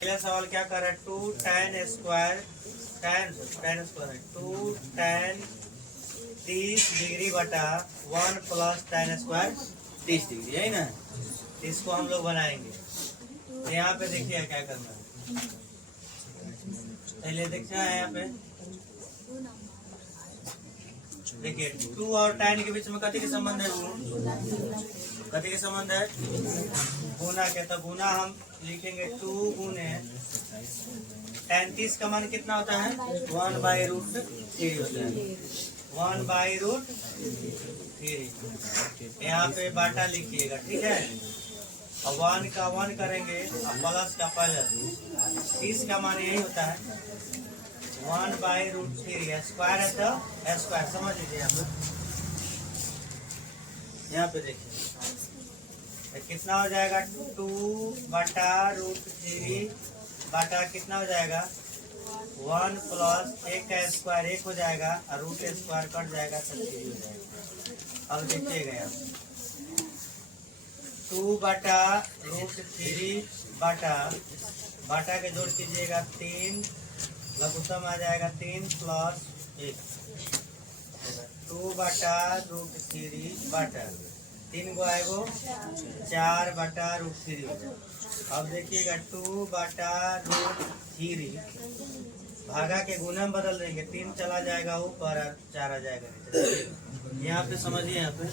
पहला सवाल क्या कर रहा है, 2 tan स्क्वायर है 2 tan 30 डिग्री बटा 1 प्लस tan स्क्वायर 30 डिग्री, यही ना। इसको हम लोग बनाएंगे। तो यहाँ पे देखिए क्या करना है, पहले देखना है यहाँ पे देखिए 2 और tan के बीच में कति के संबंध है, कति के संबंध है, गुना के। तो गुना हम लिखेंगे 2 गुने tan 30 का मान कितना होता है, 1/√3 होता है, 1/√3। यहाँ पे बाटा लिखिएगा, ठीक है। और 1 का 1 करेंगे और प्लस का प्लस, 30 का मान यही होता है 1/√3। स्क्वायर है तो स्क्वायर, समझ लीजिए। यहाँ पे देखिए कितना हो जाएगा, 2/√3 बाटा कितना हो जाएगा 1 प्लस 1 का स्क्वायर 1 हो जाएगा और रूट स्क्वायर कट जाएगा तो 3 हो जाएगा। अब देखिएगा यहाँ 2/√3 बाटा के जोड़ कीजिएगा 3, लघुत्तम आ जाएगा 3 प्लस 1, 2/√3 बाटा 3 गो आएगो 4/√3 हो जाएगा। अब देखिएगा 2/√3 भागा के गुना में बदल देंगे, 3 चला जाएगा ऊपर और 4 आ जाएगा नीचे। यहाँ पे समझिए, यहाँ पे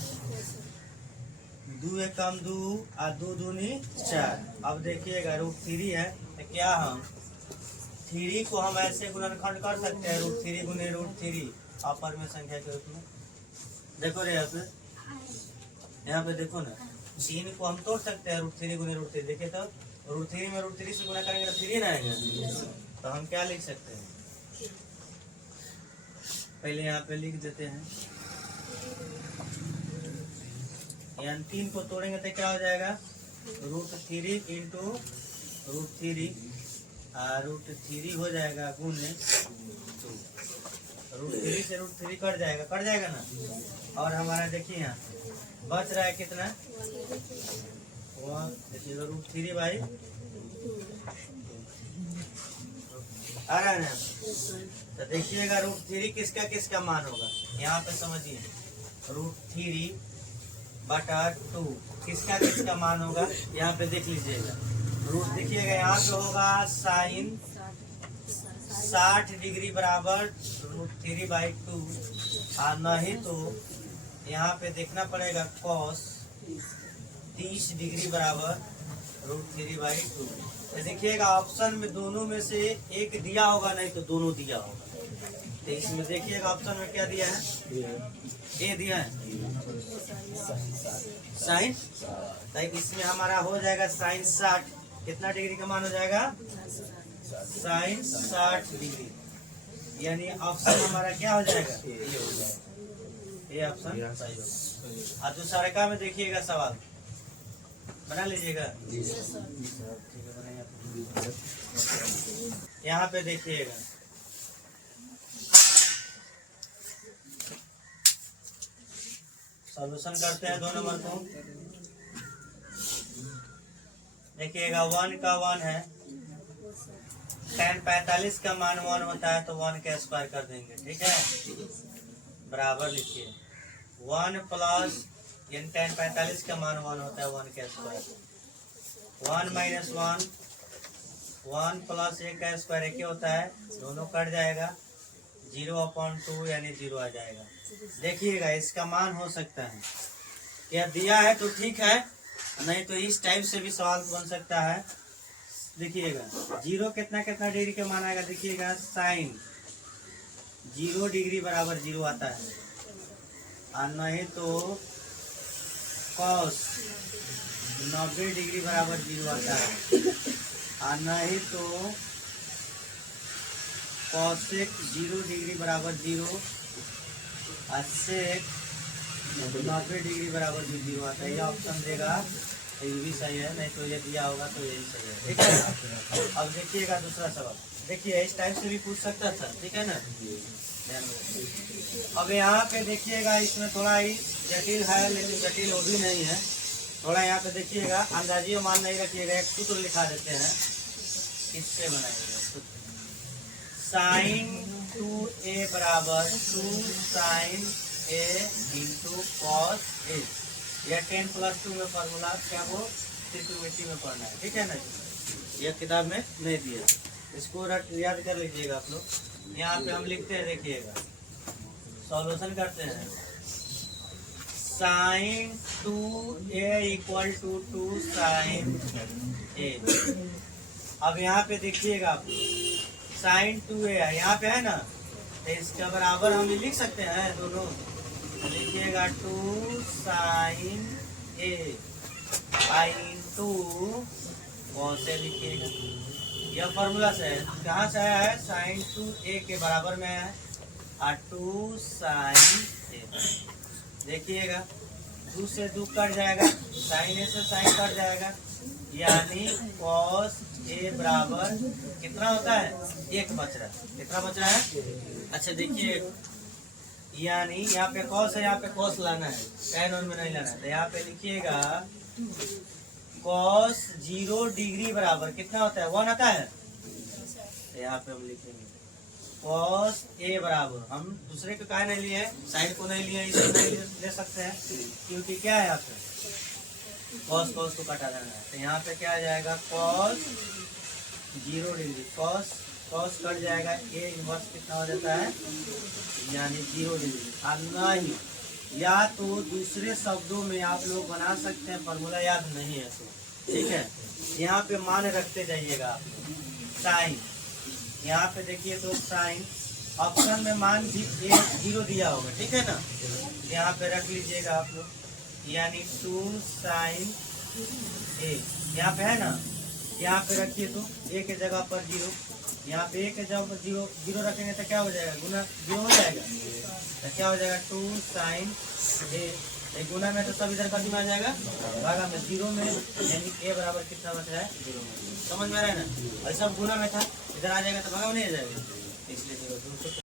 2 एक कम 2 और 2 दूनी 4। अब देखिएगा √3 है तो क्या हम 3 को हम ऐसे गुणनखंड कर सकते हैं, √3 गुने √3 अपर में संख्या के रूप में। देखो रे यहाँ पे देखो ना, 3 को हम तोड़ सकते हैं √3 गुने √3। देखिए तो √3 में √3 से गुना करेंगे तो 3 ना आएगा। तो हम क्या लिख सकते हैं, पहले यहाँ पे लिख देते हैं, यानी 3 को तोड़ेंगे तो क्या हो जाएगा √3 इंटू √3 √3 हो जाएगा गुने 2। √3 से √3 कट जाएगा ना। और हमारा देखिए यहाँ बच रहा है कितना, देखिए √3/2 आ रहा है ना। तो देखिएगा √3 किसका किसका मान होगा, यहाँ पे समझिए √3/2 किसका किसका मान होगा, यहाँ पे देख लीजिएगा। रूट देखिएगा यहाँ पे होगा साइन 60 डिग्री बराबर √3/2, और नहीं तो यहाँ पे देखना पड़ेगा cos 30 डिग्री बराबर √3/2। तो देखिएगा ऑप्शन में दोनों में से एक दिया होगा, नहीं तो दोनों दिया होगा। तो इसमें देखिएगा ऑप्शन में क्या दिया है, ए दिया है साइन। तो इसमें हमारा हो जाएगा साइन 60, कितना डिग्री का मान हो जाएगा, साइन 60 डिग्री। यानी ऑप्शन हमारा क्या हो जाएगा, ये ऑप्शन। और दूसरा का में देखिएगा सवाल बना लीजिएगा, यहाँ पे देखिएगा सॉल्यूशन करते हैं 2 नंबर को। देखिएगा 1 का 1 है, tan 45 का मान 1 होता है तो 1 का स्क्वायर कर देंगे, ठीक है। बराबर लिखिए 1 प्लस tan 45 का मान 1 होता है 1 का स्क्वायर, 1 माइनस 1 प्लस 1 का स्क्वायर 1 होता है, दोनों कट जाएगा, 0/2 यानी 0 आ जाएगा। देखिएगा इसका मान हो सकता है, यह दिया है तो ठीक है, नहीं तो इस टाइप से भी सवाल बन सकता है। देखिएगा 0 कितना कितना डिग्री का मान आएगा, देखिएगा साइन 0 डिग्री बराबर 0 आता है, और नहीं तो कॉस 90 डिग्री बराबर 0 आता है, और नहीं तो कॉसेक 0 डिग्री बराबर 0 और सेक 90 डिग्री बराबर भी 0 आता है। यह ऑप्शन देगा, ये भी सही है, नहीं तो ये दिया होगा तो यही सही है, ठीक है। अब देखिएगा दूसरा सवाल, देखिए इस टाइप से भी पूछ सकता था, ठीक है ना। अब यहाँ पे देखिएगा इसमें थोड़ा ही जटिल है, लेकिन जटिल वो भी नहीं है। थोड़ा यहाँ पे देखिएगा अंदाजी मान नहीं रखिएगा, एक सूत्र लिखा देते हैं किससे बनाइएगा? साइन 2a बराबर 2 sine a into cos a। यह 10+2 में फॉर्मूला क्या वो त्रिकोणमिति में पढ़ना है, ठीक है ना? यह किताब में नहीं दिया, इसको याद कर लीजिएगा आप लोग। यहाँ पे हम लिखते हैं, देखिएगा सॉल्यूशन करते हैं। Sine 2a equal to 2 sine a। अब यहाँ पे देखिएगा आप साइन 2a है, यहाँ पे है ना, तो इसके बराबर हम लिख सकते हैं दोनों। लिखिएगा 2 sine a into cos a लिखिएगा। यह फॉर्मूला से है, कहाँ से आया है? साइन 2a के बराबर में है और 2 साइन a। देखिएगा 2 से 2 कट जाएगा, साइन a से साइन कट जाएगा, यानी कॉस a बराबर कितना होता है? 1 बच रहा है। कितना बच रहा है? अच्छा देखिए, यानी यहाँ पे कॉस है, यहाँ पे कॉस लाना है, टैन में नहीं लाना है। तो यहाँ पे लिखिएगा कॉस 0 डिग्री बराबर कितना होता है? 1 आता है। तो यहाँ पे हम लिखेंगे कॉस a बराबर, हम दूसरे को काहे नहीं लिए, साइन को नहीं लिए, इसे नहीं ले सकते हैं क्योंकि क्या है यहाँ पे कॉस को कटा देना है। तो यहाँ पे क्या आ जाएगा? कॉस 0 डिग्री, कॉस कट जाएगा, a इनवर्स कितना हो जाता है? यानी 0 डिग्री। अब नहीं, या तो दूसरे शब्दों में आप लोग बना सकते हैं, फॉर्मूला याद नहीं है तो ठीक है। यहाँ पे मान रखते जाइएगा आप साइन, यहाँ पे देखिए तो साइन ऑप्शन में मान भी 0 दिया होगा, ठीक है ना? यहाँ पे रख लीजिएगा आप लोग, यानी 2 साइन a यहाँ पे है ना, यहाँ पे रखिए तो a के जगह पर 0, यहाँ पे a के जगह पर 0 रखेंगे तो क्या हो जाएगा? गुना 0 हो जाएगा, तो क्या हो जाएगा? 2 साइन a। गुना में तो सब इधर कभी में आ जाएगा, भागा में 0 में, यानी a बराबर कितना बच रहा है? 0 में। समझ में आ रहा है ना? और सब गुना में था, इधर आ जाएगा तो भागा में नहीं आ जाएगा, इसलिए 0।